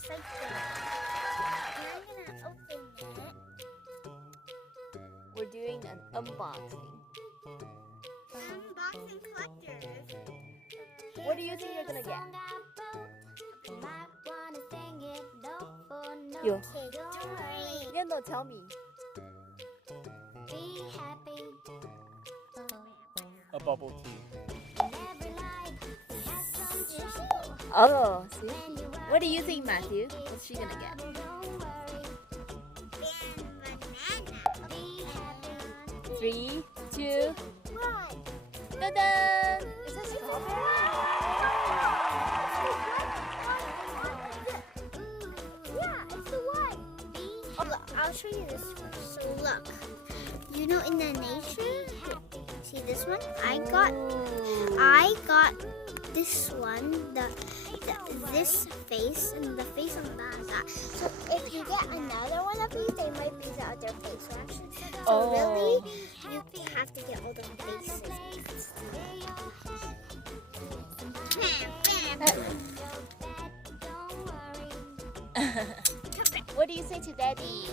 looks like this. And I'm gonna open it. We're doing an unboxing. Unboxing collectors. What do you think you're gonna get? You. Okay, three. Yeah, no, tell me. A bubble tea. Oh, see? What do you think, Matthew? What's she gonna get? And banana. 3, 2, One. ta-da! Is that strawberry? Yeah, it's the one. Oh, look, I'll show you this one. So look, you know, in the nature, see this one? I got this one. This face and the face on the back of that. So if you get another one of these, they might be the other face. So really, you have to get all the faces. What do you say to Daddy?